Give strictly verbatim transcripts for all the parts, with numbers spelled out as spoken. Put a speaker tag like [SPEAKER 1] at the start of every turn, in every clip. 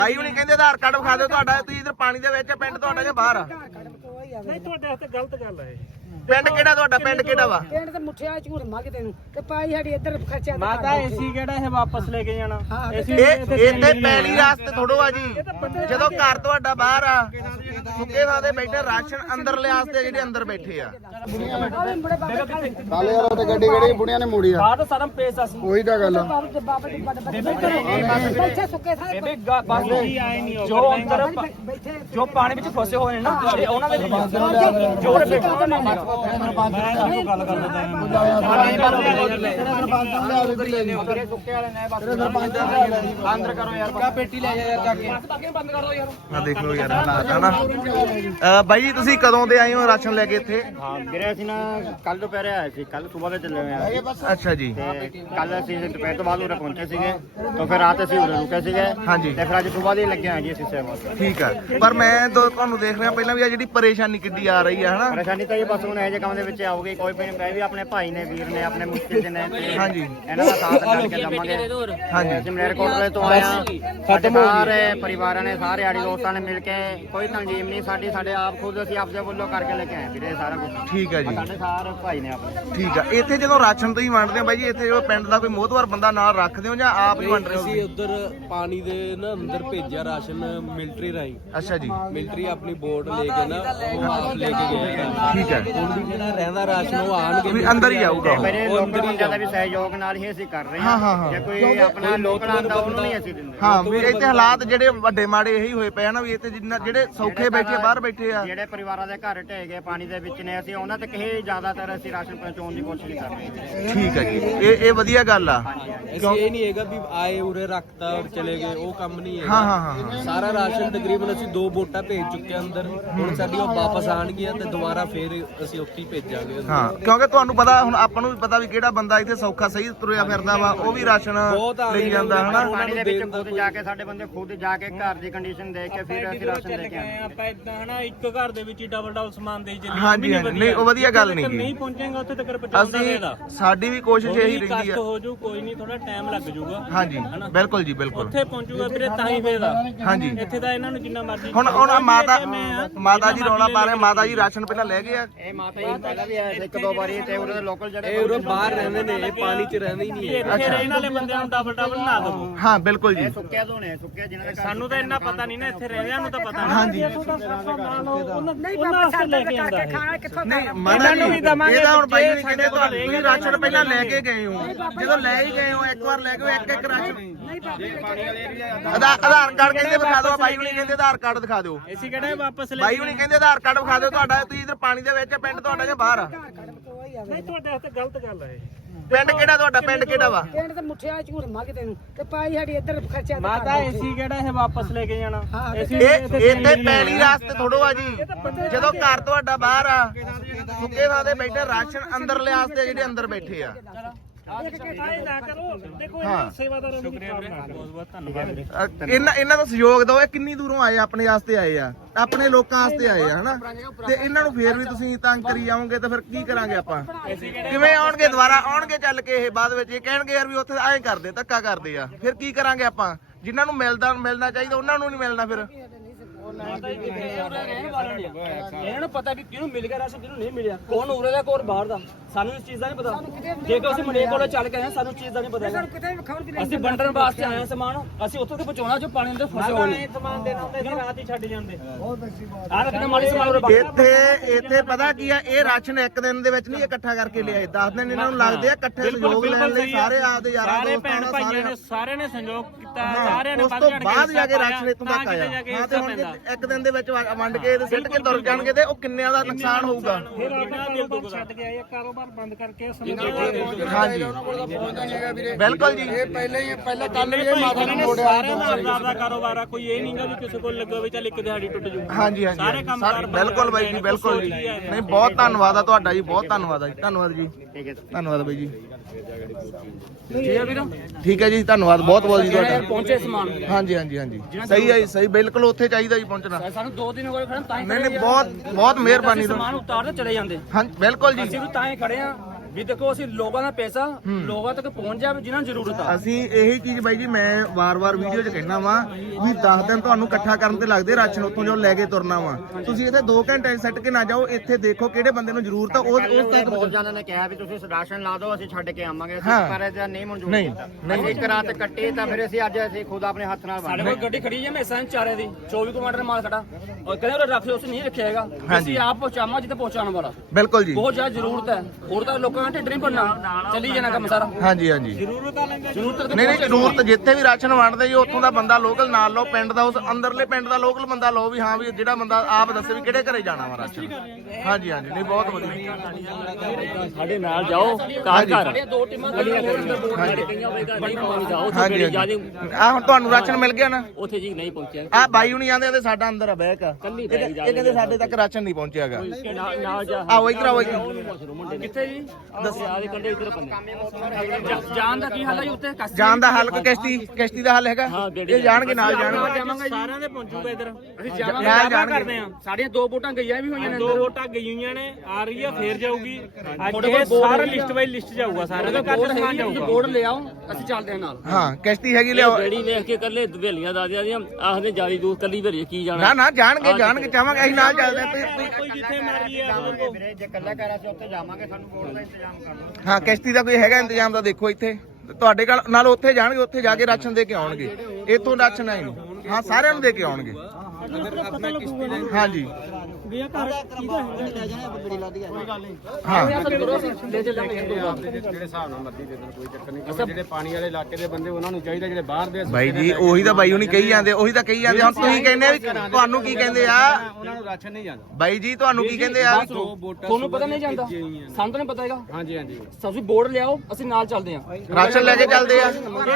[SPEAKER 1] ਭਾਈ ਹੁਣੀ ਕਹਿੰਦੇ ਆਧਾਰ ਕਾਰਡ ਵਿਖਾ ਦਿਓ ਤੁਹਾਡਾ, ਤੁਸੀਂ ਇਧਰ ਪਾਣੀ ਦੇ ਵਿੱਚ ਪਿੰਡ ਤੁਹਾਡਾ ਜਾਂ ਬਾਹਰ ਆ?
[SPEAKER 2] ਨਹੀਂ ਤੁਹਾਡੇ ਵਾਸਤੇ ਗਲਤ ਗੱਲ ਹੈ।
[SPEAKER 1] ਪਿੰਡ ਕਿਹੜਾ ਤੁਹਾਡਾ? ਪਿੰਡ ਕਿਹੜਾ ਵਾ?
[SPEAKER 3] ਪਿੰਡ ਤੇ ਮੁੱਠਿਆ ਝੂਠ ਮੰਗਦੇ ਨੂੰ ਤੇ ਪਾਈ ਸਾਡੀ ਇੱਧਰ ਖਰਚਾ
[SPEAKER 2] ਮਾਤਾ ਏਸੀ ਕਿਹੜਾ ਇਹ ਵਾਪਸ ਲੈ ਕੇ ਜਾਣਾ? ਏਸੀ
[SPEAKER 1] ਇਹ ਇੱਥੇ ਪੈਲੀ ਰਾਸਤੇ ਥੋੜੋ ਆ ਜੀ, ਜਦੋਂ ਘਰ ਤੁਹਾਡਾ ਬਾਹਰ ਆ ਸੁੱਕੇ ਥਾਂ ਤੇ ਬੈਠੇ ਰਾਸ਼ਨ ਅੰਦਰ ਲਿਆਸਤੇ ਜਿਹੜੇ ਅੰਦਰ ਬੈਠੇ ਆ।
[SPEAKER 4] ਕਾਲੇ ਵਾਲਾ ਤੇ ਗੱਡੀ ਕਿਹੜੀ ਬੁੜੀਆਂ ਨੇ ਮੋੜੀ ਆ?
[SPEAKER 2] ਬਾਹਰ ਤਾਂ ਸਰਮ ਪੇਸ ਅਸੀਂ
[SPEAKER 4] ਉਹੀ ਤਾਂ ਗੱਲ ਆ।
[SPEAKER 3] ਬੈਠੇ ਸੁੱਕੇ ਥਾਂ
[SPEAKER 2] ਬੇਬੇ ਬਾਕੀ ਆਏ ਨਹੀਂ ਜੋ ਅੰਦਰ ਜੋ ਪਾਣੀ ਵਿੱਚ ਫਸੇ ਹੋਏ ਨੇ ਨਾ ਉਹਨਾਂ ਦੇ ਜੋ ਬੈਠੇ ਗੱਲ ਕਰ ਅੰਦਰ ਕਰੋ ਯਾਰ, ਕਾ ਪੇਟੀ ਲੈ ਜਾ ਯਾਰ, ਜਾ ਕੇ ਬੰਦ ਕਰ ਦੋ ਯਾਰ।
[SPEAKER 1] ਆ ਦੇਖ ਲਓ ਯਾਰ ਹਾਲਾਤ ਆ ਨਾ। ਅਹ ਬਾਈ ਜੀ ਤੁਸੀਂ ਕਦੋਂ ਦੇ ਆਏ ਹੋ ਰਾਸ਼ਨ ਲੈ ਕੇ ਇੱਥੇ?
[SPEAKER 5] ਹਾਂ ਵੀਰੇ ਅਸੀਂ ਨਾ ਕੱਲ ਦੁਪਹਿਰੇ ਆਏ ਸੀ, ਕੱਲ ਸਵੇਰ ਦੇ ਚੱਲੇ ਹੋਏ ਆ
[SPEAKER 1] ਅੱਛਾ ਜੀ।
[SPEAKER 5] ਤੇ ਕੱਲ ਅਸੀਂ ਦੁਪਹਿਰ ਤੋਂ ਬਾਅਦ ਉਰੇ ਪਹੁੰਚੇ ਸੀਗੇ, ਤਾਂ ਫਿਰ ਰਾਤ ਅਸੀਂ ਉਰੇ ਰੁਕੇ ਸੀਗੇ।
[SPEAKER 1] ਹਾਂਜੀ।
[SPEAKER 5] ਤੇ ਫਿਰ ਅੱਜ ਸਵੇਰ ਦੇ ਲੱਗੇ ਆ ਜੀ ਅਸੀਂ ਸੇਵਾ।
[SPEAKER 1] ਠੀਕ ਆ, ਪਰ ਮੈਂ ਤਾਂ ਤੁਹਾਨੂੰ ਦੇਖ ਰਿਹਾ ਪਹਿਲਾਂ ਵੀ ਆ ਜਿਹੜੀ ਪਰੇਸ਼ਾਨੀ ਕਿੱਡੀ ਆ ਰਹੀ ਆ ਹਨਾ।
[SPEAKER 5] ਪਰੇਸ਼ਾਨੀ ਤਾਂ ਇਹ ਬਸ ਹੁਣ ਇਹ ਜਿਹੇ ਕੰਮ ਦੇ ਵਿੱਚ ਆਉਗੀ, ਕੋਈ ਵੀ ਮੈਂ ਵੀ ਆਪਣੇ ਭਾਈ ਨੇ ਵੀਰ ਨੇ ਆਪਣੇ ਮੁਸ਼ਕਿਲ ਚ ਨੇ ਤੇ
[SPEAKER 1] ਹਾਂਜੀ।
[SPEAKER 5] ਇਹਨਾਂ ਦਾ ਸਾਥ ਕਰਕੇ ਦੇਵਾਂਗੇ।
[SPEAKER 1] ਹਾਂਜੀ।
[SPEAKER 5] ਅਸੀਂ ਮਲੇਰਕੋਟਲੇ ਤੋਂ ਆਏ ਆ, ਸਾਡੇ ਸਾਰੇ ਪਰਿਵਾਰਾਂ ਨੇ ਸਾਰੇ ਆੜੀ ਦੋਸਤਾਂ ਨੇ ਮਿਲ ਕੇ, ਕੋਈ ਤੰਜੀਮ ਨਹੀਂ ਸਾਡੀ, ਸਾਡੇ ਆਪ ਖੁਦ ਅਸੀਂ ਆਪਦੇ ਵੱਲੋਂ ਕਰਕੇ ਲੈ ਕੇ ਆਏ ਵੀਰੇ ਸਾਰਾ ਕੁਝ।
[SPEAKER 1] ਠੀਕ ਆ ਜੀ।
[SPEAKER 5] ਸਾਡੇ ਸਾਰੇ ਭਾਈ ਨੇ ਆਪਣੇ।
[SPEAKER 1] ਠੀਕ ਆ, ਇੱਥੇ ਜਦੋਂ ਰਾਸ਼ਨ ਤੁਸੀਂ ਵੰਡਦੇ ਹੋ ਬਾਈ ਜੀ, ਇੱਥੇ ਜੋ ਪਿੰਡ ਦਾ ਕੋਈ ਮੋਹਤਵਾਰ ਬੰਦਾ ਨਾਲ ਰੱਖਦੇ ਹੋ ਜਾਂ ਆਪ ਹੀ ਵੰਡ ਰਹੇ ਹੋ?
[SPEAKER 6] ਅਸੀਂ ਉਧਰ ਪਾਣੀ ਦੇ ਨਾ ਅੰਦਰ ਭੇਜਿਆ ਰਾਸ਼ਨ ਮਿਲਟਰੀ ਰਾਈ।
[SPEAKER 1] ਅੱਛਾ ਜੀ।
[SPEAKER 6] ਮਿਲਟਰੀ ਆਪਣੀ ਬੋਟ ਲੈ ਕੇ ਨਾ ਉਹ ਆਪ ਲੈ ਕੇ ਗਏ।
[SPEAKER 1] ਠੀਕ ਹੈ।
[SPEAKER 6] ਹੁਣ ਵੀ ਜਿਹੜਾ ਰਹਿੰਦਾ ਰਾਸ਼ਨ ਉਹ ਆਣਗੇ
[SPEAKER 1] ਵੀ ਅੰਦਰ ਹੀ ਆਊਗਾ ਉਹ।
[SPEAKER 5] ਮੇਰੇ ਲੋਕਲ ਬੰਦਿਆਂ ਦਾ ਵੀ ਸਹਿਯੋਗ ਨਾਲ ਹੀ ਅਸੀਂ ਕਰ ਰਹੇ
[SPEAKER 1] ਹਾਂ, ਹਾਂ, ਹਾਂ।
[SPEAKER 5] ਜੇ ਕੋਈ ਆਪਣਾ ਲੋਕਲ ਆਂਦਾ ਉਹਨੂੰ ਨਹੀਂ ਅਸੀਂ ਦਿੰਦੇ।
[SPEAKER 1] ਹਾਂ ਵੀ ਇੱਥੇ ਹਾਲਾਤ ਜਿਹੜੇ ਵੱਡੇ ਮਾੜੇ ਇਹੀ ਹੋਏ ਪਏ ਆ ਨਾ, ਵੀ ਇੱਥੇ ਜਿੰਨਾ ਜਿਹੜੇ ਸੌਖੇ ਬੈਠੇ ਬਾਹਰ ਬੈਠੇ ਆ,
[SPEAKER 5] ਜਿਹੜੇ ਪਰਿਵਾਰਾਂ ਦੇ ਘਰ ਢਹਿ ਗਏ ਪਾਣੀ ਦੇ ਵਿੱਚ ਨੇ, ਅਸੀਂ ਉਹਨਾਂ ਤੱਕ ਹੀ ਜ਼ਿਆਦਾਤਰ ਅਸੀਂ ਰਾਸ਼ਨ ਪਹੁੰਚਾਉਣ ਦੀ ਕੋਸ਼ਿਸ਼ ਕਰ ਰਹੇ ਹਾਂ।
[SPEAKER 1] ਠੀਕ ਹੈ ਜੀ, ਇਹ ਇਹ ਵਧੀਆ ਗੱਲ ਆ।
[SPEAKER 6] ਅਸੀਂ ਇਹ ਨਹੀਂ ਹੈਗਾ ਵੀ ਆਏ ਉਰੇ ਰੱਖਤਾ ਔਰ ਚਲੇ ਗਏ, ਉਹ ਕੰਮ ਨਹੀਂ ਹੈਗਾ।
[SPEAKER 1] ਹਾਂ, ਹਾਂ, ਹਾਂ।
[SPEAKER 6] ਸਾਰਾ ਰਾਸ਼ਨ ਤਕਰੀਬਨ ਅਸੀਂ ਦੋ ਬੋਟਾਂ ਭੇਜ ਚੁੱਕੇ ਅੰਦਰ, ਹੁਣ ਸਾਡੀ ਉਹ ਵਾਪਸ ਆਣਗੀਆਂ ਤੇ ਦੁਬਾਰਾ ਫੇਰ ਅਸੀਂ ਉੱਥੇ ਹੀ ਭੇਜਾਂਗੇ।
[SPEAKER 1] ਹਾਂ, ਕਿਉਂਕਿ ਤੁਹਾਨੂੰ ਪਤਾ ਹੁਣ ਆਪਾਂ ਨੂੰ ਵੀ ਪਤਾ ਵੀ ਕਿਹੜਾ ਬੰਦਾ ਇੱਥੇ ਸੌਖਾ ਸਹੀ ਤੁਰਿਆ ਫਿਰਦਾ ਵਾ, ਉਹ ਵੀ ਰਾਸ਼ਨ ਲਈ ਜਾਂਦਾ ਹਨਾ।
[SPEAKER 5] ਪਾਣੀ ਦੇ ਵਿੱਚ ਖੁਦ ਜਾ ਕੇ ਸਾਡੇ ਬੰਦੇ ਖੁਦ ਜਾ ਕੇ ਘਰ ਦੀ ਕੰਡੀਸ਼ਨ ਦੇਖ ਕੇ ਫਿਰ ਅਸੀਂ ਰਾਸ਼ਨ ਲੈ ਕੇ ਆਏ।
[SPEAKER 2] ਆਪਾਂ ਇਦਾਂ ਹਨਾ ਇੱਕ ਘਰ ਦੇ ਵਿੱਚ ਹੀ ਡਬਲ ਡਬਲ ਸਮਾਨ ਦੇ ਚੱਲੀ।
[SPEAKER 1] ਹਾਂਜੀ ਹਾਂਜੀ, ਨਹੀਂ ਉਹ ਵਧੀਆ ਗੱਲ ਨਹੀਂ
[SPEAKER 2] ਨਹੀਂ
[SPEAKER 1] ਗੀ।
[SPEAKER 2] ਪਹੁੰਚੇਗਾ ਉੱਥੇ ਤੱਕ ਪਹੁੰਚਾਉਂਦਾ
[SPEAKER 1] ਅਸੀਂ
[SPEAKER 2] ਰਹੇਗਾ।
[SPEAKER 1] ਸਾਡੀ ਵੀ ਕੋਸ਼ਿਸ਼ ਇਹੀ ਰਹਿੰਦੀ ਆ।
[SPEAKER 2] ਹੋ ਜੂ ਕੋਈ ਨਹੀਂ, ਥੋੜਾ ਟਾਈਮ ਲੱਗ ਜੂਗਾ।
[SPEAKER 1] ਹਾਂਜੀ ਬਿਲਕੁਲ ਜੀ, ਬਿਲਕੁਲ।
[SPEAKER 2] ਉੱਥੇ ਪਹੁੰਚੂਗਾ ਵੀਰੇ ਤਾਂ ਹੀ ਫੇਰਦਾ।
[SPEAKER 1] ਹਾਂਜੀ।
[SPEAKER 2] ਇੱਥੇ ਤਾਂ ਇਹਨਾਂ ਨੂੰ ਜਿੰਨਾ ਮਰਜ਼ੀ
[SPEAKER 1] ਹੁਣ ਹੁਣ ਮਾਤਾ ਮਾਤਾ ਜੀ ਰੌਲਾ ਪਾ ਰਹੇ, ਮਾਤਾ ਜੀ ਰਾਸ਼ਨ ਪਹਿਲਾਂ ਲੈ ਗਏ ਆ।
[SPEAKER 5] ਇਹ ਮਾਤਾ ਜੀ ਪਹਿਲਾਂ ਵੀ ਆਏ ਸੀ ਇੱਕ ਦੋ ਵਾਰੀ, ਤੇ ਉਰੇ ਦੇ ਲੋਕਲ ਜਿਹੜੇ
[SPEAKER 6] ਇਹ ਉਰੇ ਬਾਹਰ ਰਹਿੰਦੇ ਨੇ, ਇਹ ਪਾਣੀ 'ਚ ਰਹਿੰਦੇ ਹੀ ਨਹੀਂ ਹੈ।
[SPEAKER 2] ਇੱਥੇ ਰਹਿਣ ਵਾਲੇ ਬੰਦਿਆਂ ਨੂੰ ਡਬਲ ਡਬਲ ਨਾ ਦਵੋ।
[SPEAKER 1] ਹਾਂ ਬਿਲਕੁਲ ਜੀ।
[SPEAKER 5] ਸੁੱਕਿਆ ਤੋਂ ਨੇ, ਸੁੱਕਿਆ ਜਿਨ੍ਹਾਂ ਦੇ
[SPEAKER 2] ਸਾਨੂੰ ਤਾਂ ਇੰਨਾ ਪਤਾ ਨਹੀਂ ਨਾ, ਇੱਥੇ ਰਹਿੰਦਿਆਂ ਨੂੰ ਤਾਂ ਪਤਾ ਨਹੀਂ।
[SPEAKER 1] ਹਾਂਜੀ।
[SPEAKER 3] ਨਹੀਂ ਬਾਬਾ ਸਾਡੇ ਕਰਕੇ ਖਾਣਾ ਕਿੱਥੋਂ
[SPEAKER 1] ਨਹੀਂ ਮਨਾ ਨਹੀਂ, ਇਹਦਾ ਹੁਣ ਬਾਈ ਜੀ ਕਹਿੰਦੇ ਤੁਹਾਨੂੰ ਤੁਸੀਂ ਰਾਸ਼ਨ ਪਹਿਲਾਂ ਲੈ ਕੇ ਗਏ ਹੋ, ਜਦੋਂ ਲੈ ਹੀ ਗਏ ਹੋ ਇੱਕ ਵਾਰ ਲੈ ਕੇ ਇੱਕ ਇੱਕ ਰਾਸ਼ਨ ਆਧਾਰ ਕਾਰਡ ਕਹਿੰਦੇ ਵਿਖਾ ਦਿਓ। ਬਾਈ ਹੁਣੀ ਕਹਿੰਦੇ ਆਧਾਰ ਕਾਰਡ ਦਿਖਾ ਦਿਓ।
[SPEAKER 2] ਅਸੀਂ ਕਿਹੜਾ ਵਾਪਸ ਲੈ
[SPEAKER 1] ਬਾਈ ਹੁਣੀ ਕਹਿੰਦੇ ਆਧਾਰ ਕਾਰਡ ਵਿਖਾ ਦਿਓ ਤੁਹਾਡਾ, ਤੁਸੀਂ ਇਧਰ ਪਾਣੀ ਦੇ ਵਿੱਚ ਪਿੰਡ ਤੁਹਾਡਾ ਜਾਂ ਬਾਹਰ ਆ?
[SPEAKER 2] ਨਹੀਂ ਤੁਹਾਡੇ ਵਾਸਤੇ ਗਲਤ ਗੱਲ ਹੈ।
[SPEAKER 1] ਪਿੰਡ ਕਿਹੜਾ ਤੁਹਾਡਾ? ਪਿੰਡ ਕਿਹੜਾ ਵਾ?
[SPEAKER 3] ਪਿੰਡ ਤੇ ਮੁੱਠਿਆ ਝੂਠ ਮੰਗਦੇ ਨੂੰ ਤੇ ਪਾਈ ਸਾਡੀ ਇੱਧਰ ਖਰਚਾ
[SPEAKER 2] ਮਾਤਾ ਏਸੀ ਕਿਹੜਾ ਇਹ ਵਾਪਸ ਲੈ ਕੇ ਜਾਣਾ? ਏਸੀ
[SPEAKER 1] ਇਹ ਇੱਥੇ ਪੈਲੀ ਰਾਸਤੇ ਥੋੜੋ ਆ ਜੀ, ਜਦੋਂ ਘਰ ਤੁਹਾਡਾ ਬਾਹਰ ਆ ਸੁੱਕੇ ਥਾਂ ਤੇ ਬੈਠੇ ਰਾਸ਼ਨ ਅੰਦਰ ਲਿਆਸਤੇ ਜਿਹੜੇ ਅੰਦਰ ਬੈਠੇ ਆ।
[SPEAKER 2] ਨਾ ਕਰੋ, ਦੇਖੋ
[SPEAKER 1] ਹਾਂ।
[SPEAKER 2] ਸੇਵਾਦਾਰਾਂ ਨੂੰ ਬਹੁਤ ਬਹੁਤ ਧੰਨਵਾਦ।
[SPEAKER 1] ਅ, ਇਹਨਾਂ ਇਹਨਾਂ ਦਾ ਸਹਿਯੋਗ ਦਿਓ। ਇਹ ਕਿੰਨੀ ਦੂਰੋਂ ਆਏ, ਆਪਣੇ ਵਾਸਤੇ ਆਏ ਆ, ਆਪਣੇ ਲੋਕਾਂ ਵਾਸਤੇ ਆਏ ਆ ਹਨਾ, ਤੇ ਇਹਨਾਂ ਨੂੰ ਫੇਰ ਵੀ ਤੁਸੀਂ ਤੰਗ ਕਰੀ ਜਾਓਗੇ ਤਾਂ ਫਿਰ ਕੀ ਕਰਾਂਗੇ ਆਪਾਂ? ਕਿਵੇਂ ਆਉਣਗੇ ਦੁਬਾਰਾ? ਆਉਣਗੇ ਚੱਲ ਕੇ ਇਹ ਬਾਅਦ ਵਿੱਚ ਇਹ ਕਹਿਣਗੇ ਯਾਰ ਵੀ ਉੱਥੇ ਐਂ ਕਰਦੇ ਧੱਕਾ ਕਰਦੇ ਆ, ਫਿਰ ਕੀ ਕਰਾਂਗੇ ਆਪਾਂ? ਜਿਨ੍ਹਾਂ ਨੂੰ ਮਿਲਦਾ ਮਿਲਣਾ ਚਾਹੀਦਾ ਉਹਨਾਂ ਨੂੰ ਨਹੀਂ ਮਿਲਣਾ ਫਿਰ।
[SPEAKER 2] ਇਹਨਾਂ ਨੂੰ ਪਤਾ ਵੀ ਕਿਹਨੂੰ ਮਿਲ ਗਿਆ ਰਾਸ਼ਨ, ਕਿਹਨੂੰ ਨਹੀਂ ਮਿਲਿਆ, ਕੌਣ ਉਰੇ ਦਾ ਕੌਣ ਬਾਹਰ ਦਾ। ਸਾਨੂੰ ਇਸ ਚੀਜ਼ ਦਾ ਨਹੀਂ ਪਤਾ। ਜੇਕਰ ਅਸੀਂ ਮਲੇ ਕੋਲ ਚੱਲ ਕੇ ਆਏ, ਸਾਨੂੰ ਚੀਜ਼ ਦਾ ਨਹੀਂ ਪਤਾ।
[SPEAKER 3] ਕਿਤੇ ਵੀ ਖਬਰ ਵੀ
[SPEAKER 2] ਅਸੀਂ ਵੰਡਣ ਵਾਸਤੇ ਆਏ ਸਮਾਨ, ਅਸੀਂ ਉੱਥੋਂ ਤੇ ਪਹੁੰਚਾਉਣਾ ਜੋ ਪਾਣੀ ਅੰਦਰ ਫਸੇ ਹੋਏ ਨੇ। ਸਮਾਨ ਦੇਣਾ ਹੁੰਦਾ ਸੀ, ਰਾਤ ਹੀ ਛੱਡ ਜਾਂਦੇ। ਆਹ ਰੱਖਣਾ ਮਾਲੀ ਸਮਾਨ
[SPEAKER 1] ਇੱਥੇ ਇੱਥੇ ਪਤਾ ਕੀ ਆ, ਇਹ ਰਾਸ਼ਨ ਇੱਕ ਦਿਨ ਦੇ ਵਿੱਚ ਨਹੀਂ ਇਕੱਠਾ ਕਰਕੇ ਲਿਆਏ, ਦਸ ਦਿਨ ਇਹਨਾਂ ਨੂੰ ਲੱਗਦੇ ਆ ਇਕੱਠੇ ਸਹਿਯੋਗ ਲੈਣ ਲਈ। ਸਾਰੇ ਆਪਦੇ ਯਾਰਾਂ
[SPEAKER 2] ਸਾਰੇ
[SPEAKER 1] ਦੋਸਤਾਂ
[SPEAKER 2] ਭੈਣ
[SPEAKER 1] ਨਾਲ
[SPEAKER 2] ਭਾਈਆਂ ਨੇ
[SPEAKER 1] ਸਾਰੇ
[SPEAKER 2] ਸਾਰਿਆਂ ਨੇ ਸਹਿਯੋਗ ਕੀਤਾ, ਸਾਰਿਆਂ ਨੇ
[SPEAKER 1] ਉਸ ਤੋਂ ਬਾਅਦ ਜਾ ਕੇ ਰਾਸ਼ਨ ਇਤੋਂ ਤੱਕ ਆਇਆ। ਹਾਂ ਤੇ ਹੁਣ ਇੱਕ ਦਿਨ ਦੇ ਵਿੱਚ ਵੰਡ ਕੇ ਤੇ ਸਿੱਟ ਕੇ ਤੁਰ ਜਾਣਗੇ ਤੇ ਉਹ ਕਿੰਨਿਆਂ ਦਾ ਨੁਕਸਾਨ ਹੋਊਗਾ।
[SPEAKER 2] ਛੱਡ ਕੇ ਆਏ, ਕਾਰੋਬਾਰ ਬੰਦ ਕਰਕੇ
[SPEAKER 1] ਹਾਂਜੀ ਬਿਲਕੁਲ ਜੀ।
[SPEAKER 4] ਇਹ ਪਹਿਲੇ ਹੀ ਪਹਿਲਾਂ ਕੱਲ ਵੀ ਇਹ ਮਾਤਾ ਨੂੰ ਮੋੜਿਆ।
[SPEAKER 2] ਸਾਰਿਆਂ ਦਾ ਆਪਦਾ ਆਪਦਾ ਕਾਰੋਬਾਰ ਆ, ਕੋਈ ਇਹ ਨਹੀਂਗਾ ਵੀ ਕਿਸੇ ਕੋਲ ਲੱਗਾ ਹੋਵੇ ਚੱਲ ਇੱਕ ਦਿਹਾੜੀ ਟੁੱਟ ਜੂ।
[SPEAKER 1] ਹਾਂਜੀ ਹਾਂਜੀ
[SPEAKER 2] ਸਾਰੇ ਕੰਮ
[SPEAKER 1] ਸਾਰੇ ਬਿਲਕੁਲ ਬਾਈ ਜੀ, ਬਿਲਕੁਲ ਜੀ। ਨਹੀਂ ਬਹੁਤ ਧੰਨਵਾਦ ਆ ਤੁਹਾਡਾ ਜੀ, ਬਹੁਤ ਧੰਨਵਾਦ ਆ ਜੀ। ਧੰਨਵਾਦ ਜੀ, ਧੰਨਵਾਦ ਬਾਈ ਜੀ। ਠੀਕ ਹੈ ਜੀ, ਧੰਨਵਾਦ ਬਹੁਤ ਬਹੁਤ ਜੀ ਤੁਹਾਡਾ।
[SPEAKER 2] ਪਹੁੰਚੇ ਸਮਾਨ।
[SPEAKER 1] ਹਾਂਜੀ ਹਾਂਜੀ ਹਾਂਜੀ, ਸਹੀ ਹੈ ਜੀ, ਸਹੀ ਬਿਲਕੁਲ ਉੱਥੇ ਚਾਹੀਦਾ ਜੀ ਪਹੁੰਚਣਾ।
[SPEAKER 2] ਸਾਨੂੰ ਦੋ ਦਿਨ ਹੋ ਗਏ ਖੜਨ, ਤਾਂ ਹੀ
[SPEAKER 1] ਨਹੀਂ ਨਹੀਂ ਬਹੁਤ ਬਹੁਤ ਮਿਹਰਬਾਨੀ।
[SPEAKER 2] ਸਮਾਨ ਉਤਾਰ ਤੇ ਚਲੇ ਜਾਂਦੇ।
[SPEAKER 1] ਹਾਂ ਬਿਲਕੁਲ ਜੀ,
[SPEAKER 2] ਅਸੀਂ ਵੀ ਤਾਂ ਹੀ ਖੜੇ ਆ ਵੀ ਦੇਖੋ ਅਸੀਂ ਲੋਕਾਂ ਦਾ ਪੈਸਾ ਲੋਕਾਂ ਤੱਕ ਪਹੁੰਚ ਜਾਵੇ ਜਿਨ੍ਹਾਂ ਨੂੰ ਜ਼ਰੂਰਤ ਆ।
[SPEAKER 1] ਅਸੀਂ ਇਹੀ ਚੀਜ਼ ਬਾਈ ਜੀ ਮੈਂ ਵਾਰ-ਵਾਰ ਵੀਡੀਓ 'ਚ ਕਹਿਣਾ ਵਾਂ ਵੀ ਦਸ ਦਿਨ ਤੁਹਾਨੂੰ ਇਕੱਠਾ ਕਰਨ ਤੇ ਲੱਗਦੇ ਰਾਸ਼ਨ ਉੱਥੋਂ ਜੋ ਲੈ ਕੇ ਤੁਰਨਾ ਵਾ। ਤੁਸੀਂ ਇੱਥੇ ਦੋ ਘੰਟੇ ਸੱਟ ਕੇ ਨਾ ਜਾਓ, ਇੱਥੇ ਦੇਖੋ ਕਿਹੜੇ ਬੰਦੇ ਨੂੰ ਜ਼ਰੂਰਤ ਆ ਉਹ ਉਸ ਤੱਕ
[SPEAKER 5] ਬਹੁਤ ਜਣਾਂ ਨੇ ਕਿਹਾ ਵੀ ਤੁਸੀਂ ਰਾਸ਼ਨ ਲਾ ਦਿਓ ਅਸੀਂ ਛੱਡ ਕੇ ਆਵਾਂਗੇ, ਅਸੀਂ
[SPEAKER 1] ਹਾਂ।
[SPEAKER 5] ਪਰ ਇਹਦਾ ਨਹੀਂ ਮਨਜ਼ੂਰ
[SPEAKER 1] ਨਹੀਂ,
[SPEAKER 5] ਕੀਤਾ। ਅਸੀਂ ਇੱਕ ਰਾਤ ਕੱਟੀ ਤਾਂ ਫਿਰ ਅਸੀਂ ਅੱਜ ਅਸੀਂ ਖੁਦ ਆਪਣੇ ਹੱਥ ਨਾਲ
[SPEAKER 2] ਸਾਡੇ
[SPEAKER 5] ਬਣ
[SPEAKER 2] ਕੋਲ ਗੱਡੀ ਖੜੀ ਹੈ ਮੈਸਾਂ ਚਾਰੇ ਦੀ ਚੌਵੀ ਕੁਆਂਟਲ ਮਾਲ ਖੜਾ ਔਰ ਕਹਿੰਦੇ ਉਹ ਰੱਖ ਉਸ ਨਹੀਂ ਰੱਖਿਆ ਹੈਗਾ। ਅਸੀਂ ਆਪ ਪਹੁੰਚਾਵਾਂ ਜਿੱਥੇ ਪਹੁੰਚਾਉਣ ਵਾਲਾ।
[SPEAKER 1] ਬਿਲਕੁਲ ਜੀ।
[SPEAKER 2] ਬਹੁਤ ਜ਼ਿਆਦਾ ਜ਼ਰੂਰਤ ਹੈ, ਹੋਰ ਤਾਂ ਲੋਕਾਂ ਦਾ ਢਿੱਡ ਨਹੀਂ ਭਰਨਾ, ਚੱਲੀ ਜਾਣਾ ਕੰਮ ਸਾਰਾ।
[SPEAKER 1] ਹਾਂਜੀ ਹਾਂਜੀ
[SPEAKER 2] ਜ਼ਰੂਰਤ
[SPEAKER 1] ਨਹੀਂ ਨਹੀਂ ਜ਼ਰੂਰਤ ਜਿੱਥੇ ਵੀ ਰਾਸ਼ਨ ਵੰਡਦੇ ਜੀ ਉੱਥੋਂ ਦਾ ਬੰਦਾ ਲੋਕਲ ਨਾਲ ਲਓ, ਪਿੰਡ ਦਾ ਉਸ ਅੰਦਰਲੇ ਪਿੰਡ ਦਾ ਲੋਕਲ ਬੰਦਾ ਲਓ ਵੀ ਹਾਂ ਵੀ ਜਿਹੜਾ ਬੰਦਾ ਆਪ ਦੱਸੇ ਵੀ ਕਿਹੜੇ ਘਰੇ ਜਾਣਾ ਵਾ ਰਾਸ਼ਨ। ਹਾਂਜੀ ਹਾਂਜੀ ਨਹੀਂ ਬਹੁਤ ਵਧੀਆ।
[SPEAKER 7] ਸਾਡੇ ਨਾਲ ਜਾਓ ਘਰ ਘਰ
[SPEAKER 2] ਸਾਡੀਆਂ ਦੋ ਟੀਮਾਂ ਖੜੀਆਂ
[SPEAKER 7] ਸਾਡੇ ਕਈਆਂ ਹੋਵੇਗਾ ਨਹੀਂ ਪਹੁੰਚ ਜਾਓ ਉੱਥੇ
[SPEAKER 1] ਹਾਂਜੀ
[SPEAKER 7] ਬੜੀ
[SPEAKER 1] ਹਾਂਜੀ
[SPEAKER 7] ਜਿਆਦਾ
[SPEAKER 1] ਆ ਹੁਣ ਤੁਹਾਨੂੰ ਰਾਸ਼ਨ ਮਿਲ ਗਿਆ ਨਾ।
[SPEAKER 7] ਉੱਥੇ ਜੀ ਨਹੀਂ ਪਹੁੰਚਿਆ
[SPEAKER 1] ਆ ਬਾਈ ਹੁਣੀ ਆਂਦੇ ਤੇ ਸਾਡਾ ਅੰਦਰ ਆ ਬੈਕ ਆ
[SPEAKER 7] ਕੱਲੀ
[SPEAKER 1] ਇਹ
[SPEAKER 7] ਬੈਗ
[SPEAKER 1] ਇਹ ਕਹਿੰਦੇ ਸਾਡੇ ਤੱਕ ਰਾਸ਼ਨ ਨਹੀਂ ਪਹੁੰਚਿਆਗਾ।
[SPEAKER 7] ਕਿ ਨਾਲ ਨਾਲ ਜਾ
[SPEAKER 1] ਆਓ ਇੱਧਰ ਆਓ ਇੱਧਰ।
[SPEAKER 2] ਕਿੱਥੇ ਜੀ
[SPEAKER 7] ਦੱਸਿਆ ਆਦੇ ਕੰਡੇ ਇੱਧਰ ਬੰਦੇ
[SPEAKER 2] ਜਾਨ ਦਾ ਕੀ ਹਾਲ ਹੈ ਜੀ ਉੱਤੇ ਕਾਸੀ
[SPEAKER 1] ਜਾਣ ਦਾ ਹੱਲ ਕੋਈ ਕਿਸ਼ਤੀ ਕਿਸ਼ਤੀ ਦਾ ਹੱਲ ਹੈਗਾ ਇਹ ਜਾਣਗੇ ਨਾਲ ਜਾਣਗੇ
[SPEAKER 2] ਜਾਵਾਂਗੇ ਸਾਰਿਆਂ ਦੇ ਪਹੁੰਚੂਗਾ ਇੱਧਰ ਅਸੀਂ
[SPEAKER 1] ਨਾਲ
[SPEAKER 2] ਜਾਵਾਂਗੇ
[SPEAKER 1] ਜਾਣਗੇ।
[SPEAKER 2] ਕਰਦੇ ਆ। ਸਾਡੀਆਂ ਦੋ ਵੋਟਾਂ ਗਈਆਂ ਵੀ ਹੋਈਆਂ ਨੇ,
[SPEAKER 8] ਦੋ ਵੋਟਾਂ ਗਈਆਂ ਨੇ, ਆ ਰਹੀ ਆ ਫੇਰ ਜਾਊਗੀ। ਅੱਜ ਇਹ ਸਾਰਾ ਲਿਸਟ ਬਾਈ ਲਿਸਟ ਜਾਊਗਾ, ਸਾਰਿਆਂ ਦਾ ਕੱਟ ਸਮਾਨ ਜਾਊਗਾ।
[SPEAKER 2] ਬੋਰਡ ਲੈ ਆਓ ਅਸੀਂ ਚੱਲਦੇ ਹਾਂ ਨਾਲ।
[SPEAKER 1] ਹਾਂ ਕਿਸ਼ਤੀ ਹੈਗੀ ਲਿਆਓ।
[SPEAKER 7] ਬੇੜੀ ਵੇਖ ਕੇ ਕੱਲੇ ਦਵੇਲੀਆਂ ਦਾਦਿਆਂ ਦੀਆਂ ਆਖਦੇ ਜਾਰੀ ਦੂਰ ਕੱਲੀ ਭਰੀ ਕੀ ਜਾਣਾ।
[SPEAKER 1] ਨਾ ਨਾ ਜਾਣਗੇ ਜਾਣਗੇ ਚਾਹਾਂਗੇ ਅਸੀਂ ਨਾਲ ਚੱਲਦੇ ਹਾਂ। ਤੁਸੀਂ-
[SPEAKER 8] ਕੋਈ ਜਿੱਥੇ ਮਰਜੀ ਆ
[SPEAKER 5] ਵੀਰੇ ਜੇ ਇਕੱਲਾ ਕਹਿ ਰਿਹਾ ਸੀ ਉੱਥੇ ਜਾਵਾਂਗੇ, ਸਾਨੂੰ ਬੋਰਡ ਦਾ ਇੰਤਜ਼ਾਮ ਕਰ ਦਿਓ।
[SPEAKER 1] ਹਾਂ ਕਿਸ਼ਤੀ ਦਾ ਕੋਈ ਹੈਗਾ ਇੰਤਜ਼ਾਮ ਤਾਂ ਦੇਖੋ ਇੱਥੇ ਤੁਹਾਡੇ ਕੋਲ ਨਾਲ ਉੱਥੇ ਜਾਣਗੇ, ਉੱਥੇ ਜਾ ਕੇ ਰਾਸ਼ਨ ਦੇ ਕੇ ਆਉਣਗੇ। ਇੱਥੋਂ ਰਾਸ਼ਨ ਆਈ ਨਹੀਂ ਹਾਂ ਸਾਰਿਆਂ ਨੂੰ ਦੇ ਕੇ ਆਉਣਗੇ। ਹਾਂਜੀ ਹਾਂ
[SPEAKER 5] ਜਿਹੜੇ ਹਿਸਾਬ ਨਾਲ ਮਰਜ਼ੀ ਦੇ ਦੇਣ ਕੋਈ ਚੱਕਰ ਨਹੀਂ, ਕਿਉਂਕਿ ਜਿਹੜੇ ਪਾਣੀ ਵਾਲੇ ਇਲਾਕੇ ਦੇ ਬੰਦੇ ਉਹਨਾਂ ਨੂੰ ਚਾਹੀਦਾ, ਜਿਹੜੇ ਬਾਹਰ ਦੇ
[SPEAKER 1] ਬਾਈ ਜੀ ਉਹੀ ਤਾਂ ਬਾਈ ਹੁਣੀ ਕਹੀ ਜਾਂਦੇ ਉਹੀ ਤਾਂ ਕਹੀ ਜਾਂਦੇ ਹੁਣ ਤੁਸੀਂ ਕਹਿੰਦੇ ਆ ਵੀ ਤੁਹਾਨੂੰ ਕੀ ਕਹਿੰਦੇ ਆ
[SPEAKER 5] ਉਹਨਾਂ ਨੂੰ ਰਾਸ਼ਨ ਨਹੀਂ ਜਾਂਦਾ।
[SPEAKER 1] ਬਾਈ ਜੀ ਤੁਹਾਨੂੰ ਕੀ ਕਹਿੰਦੇ ਆ
[SPEAKER 2] ਤੁਹਾਨੂੰ ਪਤਾ ਨਹੀਂ ਜਾਂਦਾ, ਸਾਨੂੰ ਤਾਂ ਨਹੀਂ ਪਤਾ ਹੈਗਾ।
[SPEAKER 5] ਹਾਂਜੀ ਹਾਂਜੀ
[SPEAKER 2] ਤੁਸੀਂ ਬੋਰਡ ਲਿਆਓ ਅਸੀਂ ਨਾਲ ਚੱਲਦੇ ਹਾਂ।
[SPEAKER 1] ਰਾਸ਼ਨ ਲੈ ਕੇ ਚੱਲਦੇ ਆ।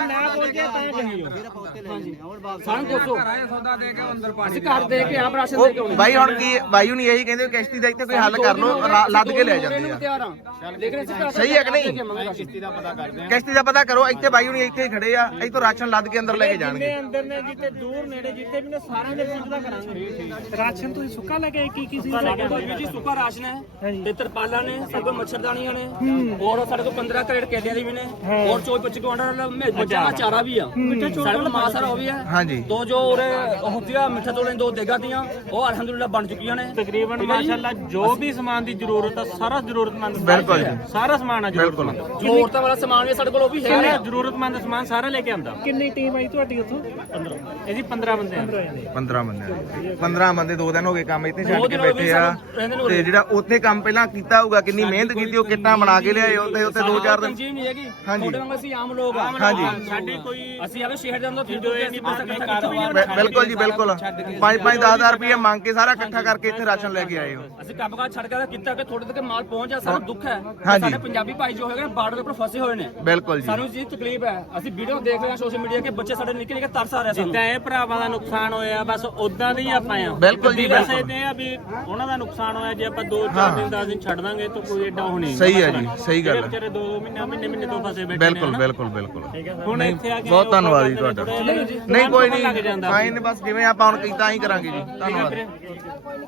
[SPEAKER 2] ਸਾਨੂੰ ਦੱਸੋ ਅਸੀਂ ਘਰ ਦੇ ਕੇ ਆਪ ਰਾਸ਼ਨ ਦੇ ਕੇ
[SPEAKER 1] ਉਹ ਬਾਈ ਹੁਣ ਕੀ ਬਾਈ ਹੁਣੀ ਇਹੀ ਕਹਿੰਦੇ ਵੀ ਕਿਸ਼ਤੀ ਦਾ ਇੱਥੇ ਕੋਈ ਹੱਲ ਕਰ ਲਓ ਰਾ- ਲੱਦ ਕੇ ਲੈ ਜਾਂਦੇ ਆ।
[SPEAKER 2] ਤਿਆਰ ਹਾਂ ਲੇਕਿਨ ਅਸੀਂ
[SPEAKER 1] ਸਹੀ ਹੈ ਕਿ ਨਹੀਂ
[SPEAKER 5] ਕਿਸ਼ਤੀ ਦਾ ਪਤਾ ਕਰਦੇ ਆ।
[SPEAKER 1] ਕਿਸ਼ਤੀ ਦਾ ਪਤਾ ਕਰੋ ਇੱਥੇ ਬਾਈ ਹੁਣੀ ਇੱਥੇ ਹੀ ਖੜੇ ਆ ਇੱਥੋਂ ਰਾਸ਼ਨ ਲੱਦ ਕੇ ਅੰਦਰ ਲੈ ਕੇ ਜਾਣਗੇ।
[SPEAKER 8] ਅੰਦਰ ਨੇ ਜਿੱਥੇ ਦੂਰ ਨੇੜੇ ਜਿੱਥੇ ਵੀ ਨੇ ਸਾਰਿਆਂ ਦੇ ਪਹੁੰਚਦਾ ਕਰਾਂਗੇ। ਰਾਸ਼ਨ ਤੁਸੀਂ ਸੁੱਕਾ ਲੈ ਕੇ ਕੀ ਕੀ ਸੀ ਲੈ ਕੇ
[SPEAKER 2] ਕੋਈ ਜੀ ਸੁੱਕਾ ਰਾਸ਼ਨ ਹੈ ਤੇ ਤਰਪਾਲਾਂ ਨੇ, ਸਾਡੇ ਕੋਲ ਮੱਛਰਦਾਨੀਆਂ ਨੇ ਔਰ ਸਾਡੇ ਕੋਲ ਪੰਦਰਾਂ ਕਰੇਟ ਕੇਲਿਆਂ ਦੀ ਵੀ ਨੇ ਔਰ ਚੌਵੀ ਪੱਚੀ ਕੁਆਂਟਲ ਮੱਝਾਂ ਦਾ ਚਾਰਾ ਵੀ ਆ। ਸਾਡੇ ਕੋਲ ਮਾਸਾ ਉਹ ਵੀ ਹੈ।
[SPEAKER 1] ਹਾਂਜੀ
[SPEAKER 2] ਦੋ ਜੋ ਉਰੇ ਹੁੰਦੀਆਂ ਮਿੱਠਾ ਤੋਲੇ ਦੋ ਦੇਗਾ ਦੀਆਂ ਉਹ ਅਲਹਮਦੁਲਿਲਾ ਬਣ ਚੁੱਕੀਆਂ ਨੇ।
[SPEAKER 8] ਤਕਰੀਬਨ ਮਾਸ਼ਾਅੱਲਾ ਜੋ ਵੀ ਸਮਾਨ ਦੀ ਜ਼ਰੂਰਤ ਆ ਸਾਰਾ ਜ਼ਰੂਰਤਮੰਦ ਸਮਾਨ
[SPEAKER 1] ਬਿਲਕੁਲ ਜੀ।
[SPEAKER 8] ਸਾਰਾ ਸਮਾਨ ਆ ਜ਼ਰੂਰਤਮੰਦ।
[SPEAKER 2] ਜੋ ਔਰਤਾਂ ਵਾਲਾ ਸਮਾਨ ਵੀ ਸਾਡੇ ਕੋਲ ਉਹ ਵੀ
[SPEAKER 8] ਸਾਰਾ
[SPEAKER 2] ਹੈ।
[SPEAKER 8] ਜ਼ਰੂਰਤਮੰਦ ਸਮਾਨ ਸਾਰਾ ਲੈ ਕੇ ਆਂਦਾ। ਕਿੰਨੀ ਟੀਮ ਆਈ ਤੁਹਾਡੀ ਉੱਥੋਂ? ਪੰਦਰਾਂ ਇਹਦੀ ਪੰਦਰਾਂ ਬੰਦੇ ਆ।
[SPEAKER 1] ਪੰਦਰਾਂ ਬੰਦੇ ਪੰਦਰਾਂ ਬੰਦੇ ਦੋ ਦਿਨ ਹੋ ਗਏ ਕੰਮ ਇੱਥੇ ਛੱਡ
[SPEAKER 2] ਦੋ
[SPEAKER 1] ਕੇ
[SPEAKER 2] ਦਿਨ ਹੋ ਗਏ
[SPEAKER 1] ਬੈਠੇ ਆ।
[SPEAKER 2] ਸਾਨੂੰ ਰਹਿੰਦੇ ਨੂੰ
[SPEAKER 1] ਤੇ ਜਿਹੜਾ ਉੱਥੇ ਕੰਮ ਪਹਿਲਾਂ ਕੀਤਾ ਹੋਊਗਾ ਕਿੰਨੀ ਮਿਹਨਤ ਕੀਤੀ ਉਹ ਕਿੱਟਾਂ ਬਣਾ ਕੇ ਲਿਆਏ ਉੱਥੇ ਉੱਥੇ ਦੋ ਚਾਰ ਦਿਨ।
[SPEAKER 2] ਤੰਜੀਮ ਨਹੀਂ ਹੈਗੀ
[SPEAKER 1] ਹਾਂਜੀ।
[SPEAKER 2] ਤੁਹਾਡੇ ਵਾਂਗ ਅਸੀਂ ਆਮ ਲੋਕ ਆ।
[SPEAKER 1] ਹਾਂਜੀ
[SPEAKER 8] ਸਾਡੀ ਕੋਈ
[SPEAKER 2] ਅਸੀਂ ਆਵੇ ਸ਼ਹਿਰ ਦੇ ਅੰਦਰ ਫਿਰ ਦੋ ਨਹੀਂ ਪੈਸਾ ਇਕੱਠਾ ਕੀਤਾ
[SPEAKER 1] ਬਿ- ਬਿਲਕੁਲ ਜੀ ਬਿਲਕੁਲ ਪੰਜ ਪੰਜ ਦਸ ਹਜ਼ਾਰ ਰੁਪਏ ਮੰਗ ਕੇ ਸਾਰਾ ਇਕੱਠਾ ਕਰਕੇ ਇੱਥੇ ਰਾਸ਼ਨ ਲੈ ਕੇ ਆਏ ਹੋ।
[SPEAKER 2] ਅਸੀਂ ਕੰਮ ਕਾਰ ਛੱਡ ਕੇ ਕੀਤਾ ਕਿ ਥੋੜੇ ਤੱਕ ਮਾਲ ਪਹੁੰਚ ਜਾ। ਸਾਨੂੰ ਦੁੱਖ ਹੈ
[SPEAKER 1] ਹਾਂਜੀ।
[SPEAKER 2] ਸਾਡੇ ਪੰਜਾਬੀ ਭਾਈ ਜੋ ਹੈਗੇ ਬਾਰਡਰ ਦੇ ਉੱਪਰ ਫਸੇ ਹੋਏ ਨੇ।
[SPEAKER 1] ਬਿਲਕੁਲ ਜੀ
[SPEAKER 2] ਸਾਨੂੰ ਜੀ ਤਕਲੀਫ ਹੈ। ਅਸੀਂ ਵੀਡੀਓ ਦੇਖ ਰਹੇ ਹਾਂ ਸੋਸ਼ਲ ਮੀਡੀਆ ਕੇ ਬੱਚੇ ਸਾਡੇ ਨਿੱਕੇ ਨਿੱਕੇ ਤਰਸ ਆ ਰਿਹਾ ਸਾਨੂੰ।
[SPEAKER 8] ਜਿੱਦਾਂ ਇਹ ਭਰਾਵਾਂ ਦਾ ਨੁਕਸਾਨ ਹੋਇਆ ਬਸ ਉਦਾਂ ਦੇ ਹੀ ਆਪਾਂ ਆ।
[SPEAKER 1] ਬਿਲਕੁਲ ਜੀ,
[SPEAKER 8] ਵੈਸੇ
[SPEAKER 1] ਬਿਲਕੁਲ।
[SPEAKER 8] ਤੇ ਆ ਵੀ ਉਹਨਾਂ ਦਾ ਨੁਕਸਾਨ ਹੋਇਆ ਜੇ ਆਪਾਂ ਦੋ
[SPEAKER 1] ਹਾਂ।
[SPEAKER 8] ਚਾਰ ਦਿਨ ਦਸ ਦਿਨ ਛੱਡ ਦਾਂਗੇ ਤਾਂ ਕੋਈ ਏਡਾ ਹੋਣੀ
[SPEAKER 1] ਸਹੀ ਹੈ ਜੀ ਸਹੀ ਗੱਲ ਹੈ।
[SPEAKER 8] ਵਿਚਾਰੇ ਦੋ ਮਹੀਨੇ ਮਹੀਨੇ ਮਹੀਨੇ ਤੋਂ ਫਸੇ ਬੈਠੇ
[SPEAKER 1] ਬਿਲਕੁਲ
[SPEAKER 8] ਨੇ
[SPEAKER 1] ਬਿਲਕੁਲ ਬਿਲਕੁਲ
[SPEAKER 8] ਹੁਣ
[SPEAKER 1] ਨਹੀਂ
[SPEAKER 8] ਇੱਥੇ ਆ ਕੇ
[SPEAKER 1] ਬਹੁਤ ਧੰਨਵਾਦ ਜੀ
[SPEAKER 8] ਥੋੜ੍ਹਾ
[SPEAKER 1] ਤੁਹਾਡਾ।
[SPEAKER 8] ਜਿਹਾ
[SPEAKER 1] ਨਹੀਂ ਕੋਈ
[SPEAKER 8] ਲੱਗ
[SPEAKER 1] ਨਹੀਂ
[SPEAKER 8] ਜਾਂਦਾ।
[SPEAKER 1] ਆਏ ਨੇ ਬਸ ਜਿਵੇਂ ਆਪਾਂ ਹੁਣ ਕੀਤਾ ਹੀ ਕਰਾਂਗੇ ਜੀ ਧੰਨਵਾਦ।